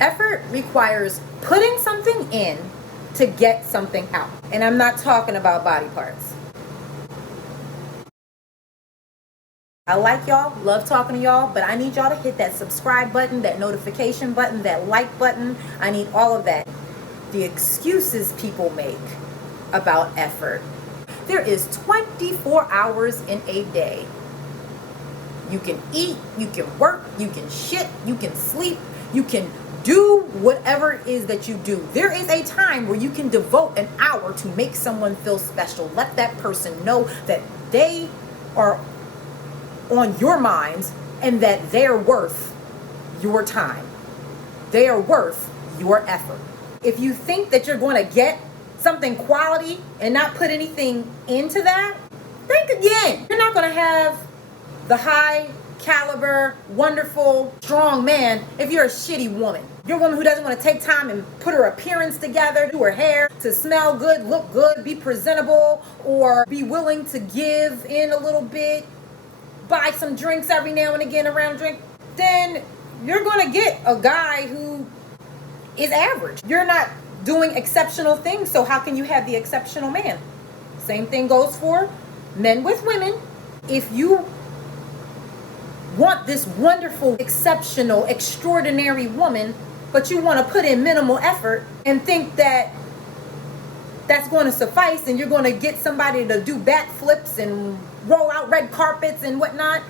Effort requires putting something in to get something out. And I'm not talking about body parts. I like y'all, love talking to y'all, but I need y'all to hit that subscribe button, that notification button, that like button. I need all of that. The excuses people make about effort. There is 24 hours in a day. You can eat, you can work, you can shit, you can sleep, you can do whatever it is that you do. There is a time where you can devote an hour to make someone feel special. Let that person know that they are on your mind and that they're worth your time. They are worth your effort. If you think that you're going to get something quality and not put anything into that, think again. You're not going to have the high caliber, wonderful, strong man if you're a shitty woman. You're a woman who doesn't want to take time and put her appearance together, do her hair to smell good, look good, be presentable, or be willing to give in a little bit, buy some drinks every now and again around drink, then you're going to get a guy who is average. You're not doing exceptional things, so how can you have the exceptional man? Same thing goes for men with women. If you want this wonderful, exceptional, extraordinary woman, but you want to put in minimal effort and think that that's going to suffice and you're going to get somebody to do backflips and roll out red carpets and whatnot.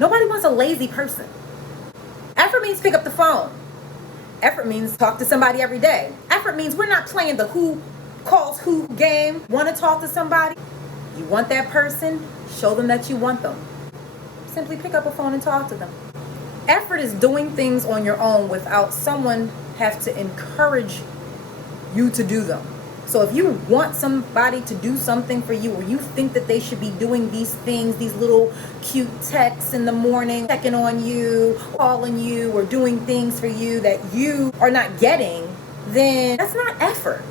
Nobody wants a lazy person. Effort means pick up the phone. Effort means talk to somebody every day. Effort means we're not playing the who calls who game. Want to talk to somebody? You want that person? Show them that you want them. Simply pick up a phone and talk to them. Effort is doing things on your own without someone have to encourage you to do them. So if you want somebody to do something for you, or you think that they should be doing these things, these little cute texts in the morning, checking on you, calling you, or doing things for you that you are not getting, then that's not effort.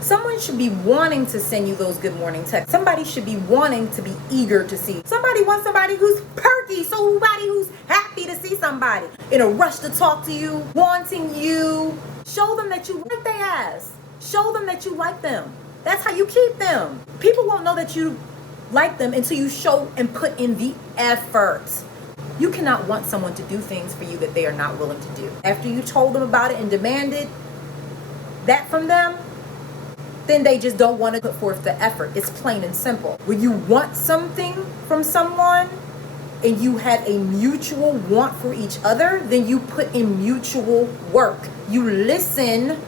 Someone should be wanting to send you those good morning texts. Somebody should be wanting to be eager to see. Somebody wants somebody who's perky, somebody who's happy to see somebody. In a rush to talk to you, wanting you. Show them that you like their ass. Show them that you like them. That's how you keep them. People won't know that you like them until you show and put in the effort. You cannot want someone to do things for you that they are not willing to do. After you told them about it and demanded that from them, then they just don't want to put forth the effort. It's plain and simple. When you want something from someone and you have a mutual want for each other, then you put in mutual work. You listen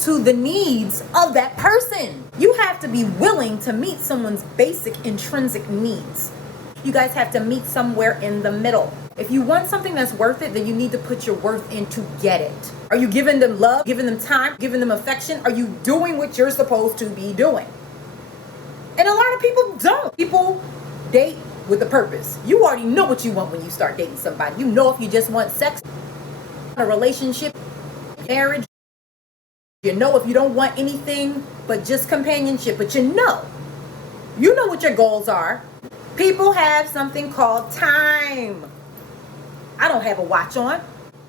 to the needs of that person. You have to be willing to meet someone's basic intrinsic needs. You guys have to meet somewhere in the middle. If you want something that's worth it, then you need to put your worth in to get it. Are you giving them love, giving them time, giving them affection? Are you doing what you're supposed to be doing? And a lot of people don't. People date with a purpose. You already know what you want when you start dating somebody. You know if you just want sex, a relationship, marriage. You know if you don't want anything but just companionship, but you know what your goals are. People have something called time. I don't have a watch on.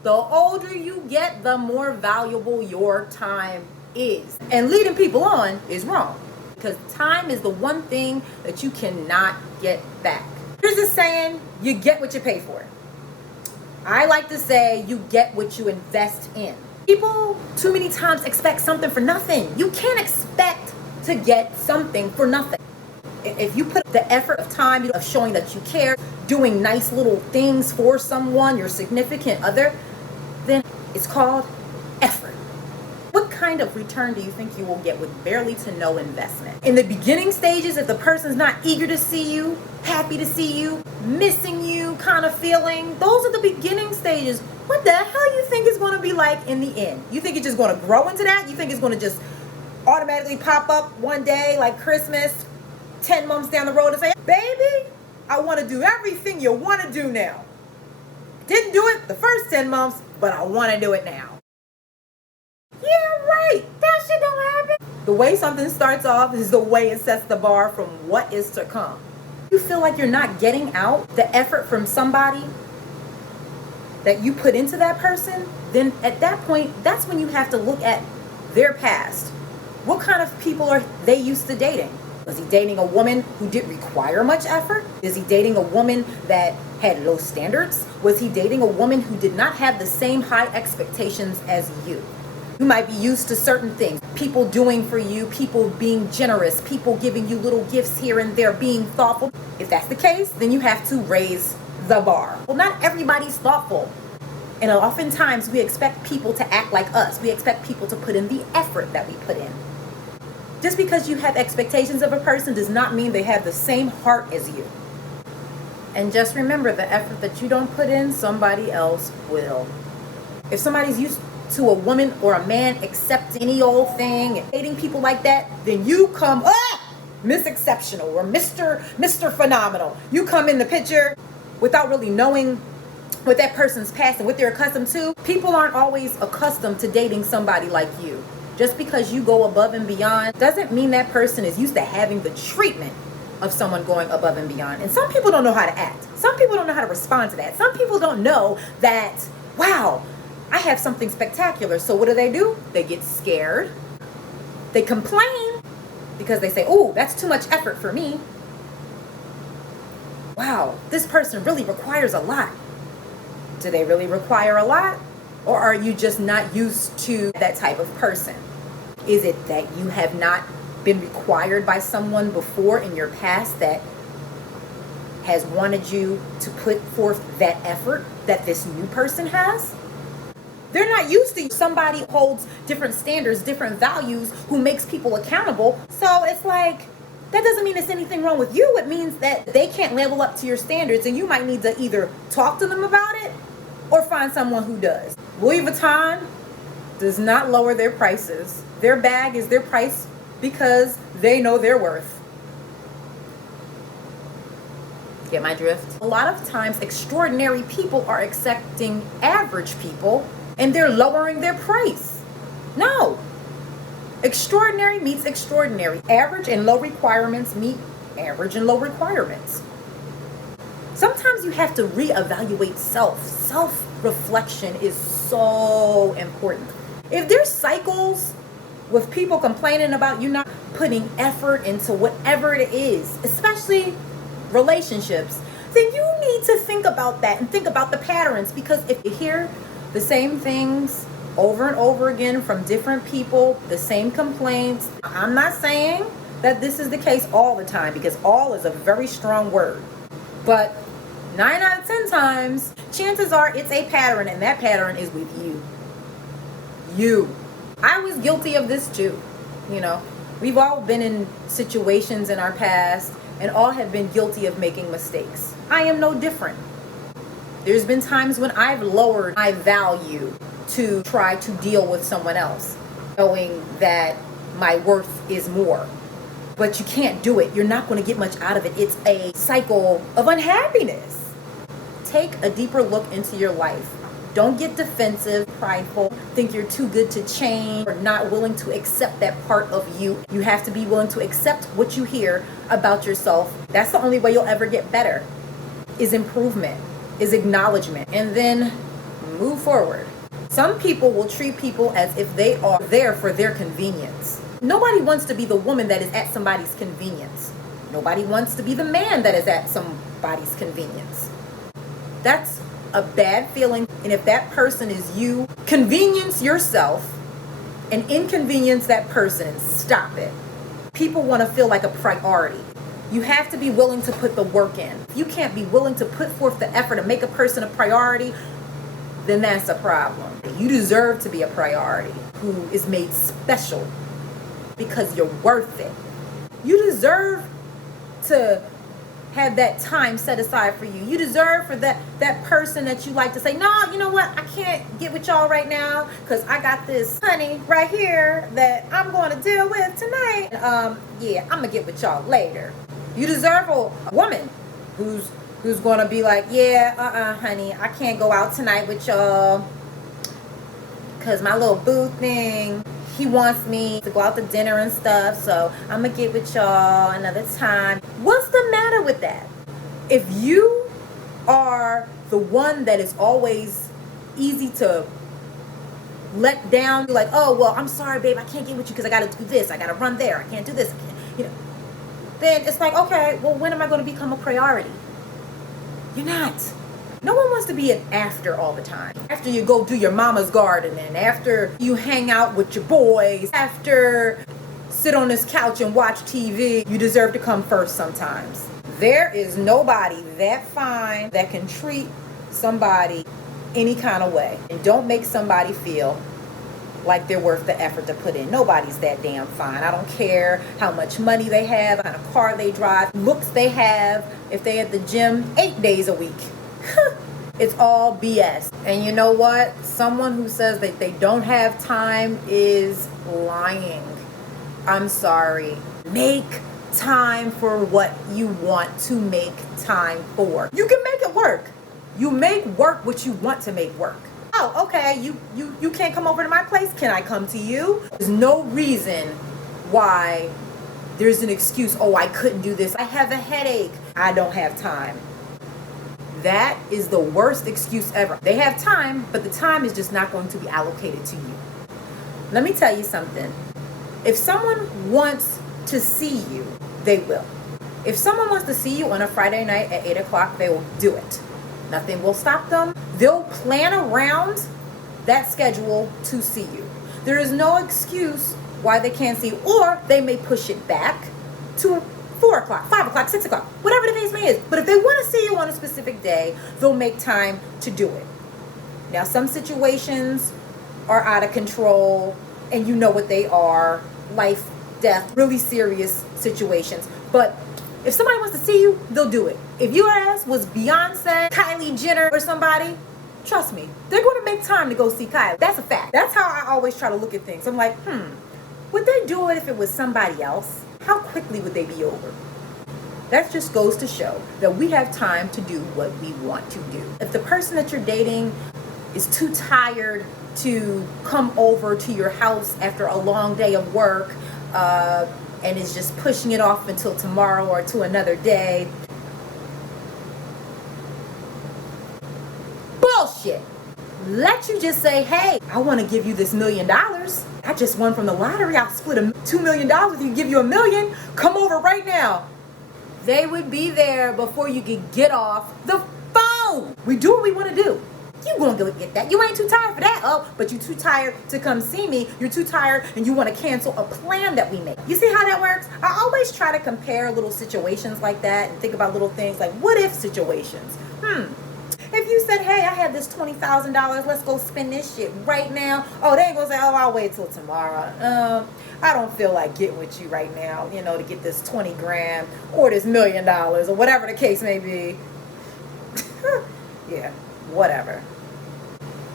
The older you get, the more valuable your time is. And leading people on is wrong, because time is the one thing that you cannot get back. Here's a saying, you get what you pay for. I like to say you get what you invest in. People too many times expect something for nothing. You can't expect to get something for nothing. If you put the effort of time, of showing that you care, doing nice little things for someone, your significant other, then it's called effort. What kind of return do you think you will get with barely to no investment? In the beginning stages, if the person's not eager to see you, happy to see you, missing you kind of feeling, those are the beginning stages. What the hell you think it's going to be like in the end? You think it's just going to grow into that? You think it's going to just automatically pop up one day like Christmas, 10 months down the road and say, baby, I want to do everything you want to do now. Didn't do it the first 10 months, but I want to do it now. Yeah, right. That shit don't happen. The way something starts off is the way it sets the bar from what is to come. You feel like you're not getting out the effort from somebody, that you put into that person, then at that point, that's when you have to look at their past. What kind of people are they used to dating? Was he dating a woman who didn't require much effort? Is he dating a woman that had low standards? Was he dating a woman who did not have the same high expectations as you? You might be used to certain things. People doing for you, people being generous, people giving you little gifts here and there, being thoughtful. If that's the case, then you have to raise the bar. Well, not everybody's thoughtful. And oftentimes we expect people to act like us. We expect people to put in the effort that we put in. Just because you have expectations of a person does not mean they have the same heart as you. And just remember, the effort that you don't put in, somebody else will. If somebody's used to a woman or a man accepting any old thing and dating people like that, then you come, Miss Exceptional or Mr. Phenomenal. You come in the picture without really knowing what that person's past and what they're accustomed to. People aren't always accustomed to dating somebody like you. Just because you go above and beyond doesn't mean that person is used to having the treatment of someone going above and beyond. And some people don't know how to act. Some people don't know how to respond to that. Some people don't know that, wow, I have something spectacular. So what do? They get scared. They complain because they say, oh, that's too much effort for me. Wow, this person really requires a lot. Do they really require a lot? Or are you just not used to that type of person? Is it that you have not been required by someone before in your past that has wanted you to put forth that effort that this new person has? They're not used to somebody who holds different standards, different values, who makes people accountable. So it's like, that doesn't mean there's anything wrong with you. It means that they can't level up to your standards, and you might need to either talk to them about it or find someone who does. Louis Vuitton does not lower their prices. Their bag is their price because they know their worth. Get my drift? A lot of times, extraordinary people are accepting average people and they're lowering their price. No. Extraordinary meets extraordinary. Average and low requirements meet average and low requirements. Sometimes you have to reevaluate self. Self-reflection is so important. If there's cycles with people complaining about you not putting effort into whatever it is, especially relationships, then you need to think about that and think about the patterns. Because if you hear the same things over and over again from different people, the same complaints, I'm not saying that this is the case all the time, because all is a very strong word. But 9 out of 10 times, chances are it's a pattern, and that pattern is with you. You. I was guilty of this too. You know, we've all been in situations in our past and all have been guilty of making mistakes. I am no different. There's been times when I've lowered my value to try to deal with someone else, knowing that my worth is more. But you can't do it. You're not going to get much out of it. It's a cycle of unhappiness. Take a deeper look into your life. Don't get defensive, prideful, think you're too good to change, or not willing to accept that part of you. You have to be willing to accept what you hear about yourself. That's the only way you'll ever get better, is improvement, is acknowledgement, and then move forward. Some people will treat people as if they are there for their convenience. Nobody wants to be the woman that is at somebody's convenience. Nobody wants to be the man that is at somebody's convenience. That's a bad feeling. And if that person is you, convenience yourself and inconvenience that person and stop it. People want to feel like a priority. You have to be willing to put the work in. If you can't be willing to put forth the effort and make a person a priority, then that's a problem. You deserve to be a priority who is made special because you're worth it. You deserve to have that time set aside for you. You deserve for that person that you like to say, no, you know what, I can't get with y'all right now because I got this honey right here that I'm going to deal with tonight. Yeah, I'm going to get with y'all later. You deserve a woman who's going to be like, yeah, honey, I can't go out tonight with y'all because my little boo thing, he wants me to go out to dinner and stuff, so I'm going to get with y'all another time. What's the matter with that? If you are the one that is always easy to let down. You're like, oh, well, I'm sorry, babe, I can't get with you because I got to do this. I got to run there. I can't do this. I can't, you know. Then it's like, okay, well, when am I going to become a priority? You're not. No one wants to be an after all the time. After you go do your mama's garden, and after you hang out with your boys, after sit on this couch and watch TV, you deserve to come first sometimes. There is nobody that fine that can treat somebody any kind of way and don't make somebody feel like they're worth the effort to put in. Nobody's that damn fine. I don't care how much money they have, what kind of car they drive, looks they have, if they at the gym 8 days a week. It's all BS. And you know what? Someone who says that they don't have time is lying. I'm sorry. Make time for what you want to make time for. You can make it work. You make work what you want to make work. Oh, okay, you can't come over to my place. Can I come to you? There's no reason why there's an excuse. Oh, I couldn't do this. I have a headache. I don't have time. That is the worst excuse ever. They have time, but the time is just not going to be allocated to you. Let me tell you something. If someone wants to see you, they will. If someone wants to see you on a Friday night at 8 o'clock, they will do it. Nothing will stop them. They'll plan around that schedule to see you. There is no excuse why they can't see you, or they may push it back to 4 o'clock, 5 o'clock, 6 o'clock, whatever the case may is. But if they want to see you on a specific day, they'll make time to do it. Now, some situations are out of control, and you know what they are: life, death, really serious situations. But if somebody wants to see you, they'll do it. If your ass was Beyonce, Kylie Jenner, or somebody, trust me, they're going to make time to go see Kylie. That's a fact. That's how I always try to look at things. I'm like, would they do it if it was somebody else? How quickly would they be over? That just goes to show that we have time to do what we want to do. If the person that you're dating is too tired to come over to your house after a long day of work, and is just pushing it off until tomorrow or to another day, bullshit. Let you just say, hey, I want to give you this $1 million. I just won from the lottery. I'll split $2 million with you, give you $1 million. Come over right now. They would be there before you could get off the phone. We do what we want to do. You gonna go get that. You ain't too tired for that. Oh, but you too tired to come see me. You're too tired and you want to cancel a plan that we made. You see how that works? I always try to compare little situations like that and think about little things like what if situations. If you said, hey, I have this $20,000, let's go spend this shit right now. Oh, they ain't gonna say, oh, I'll wait till tomorrow. I don't feel like getting with you right now, to get this 20 grand or this $1 million or whatever the case may be. Yeah, whatever.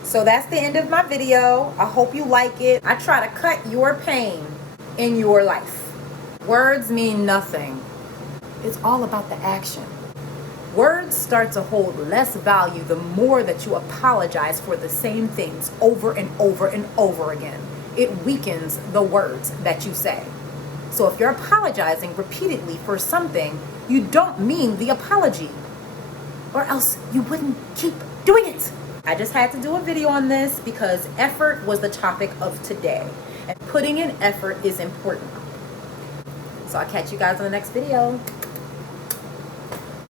So that's the end of my video. I hope you like it. I try to cut your pain in your life. Words mean nothing. It's all about the action. Words start to hold less value the more that you apologize for the same things over and over and over again. It weakens the words that you say. So if you're apologizing repeatedly for something, you don't mean the apology, or else you wouldn't keep doing it. I just had to do a video on this because effort was the topic of today, and putting in effort is important. So I'll catch you guys on the next video.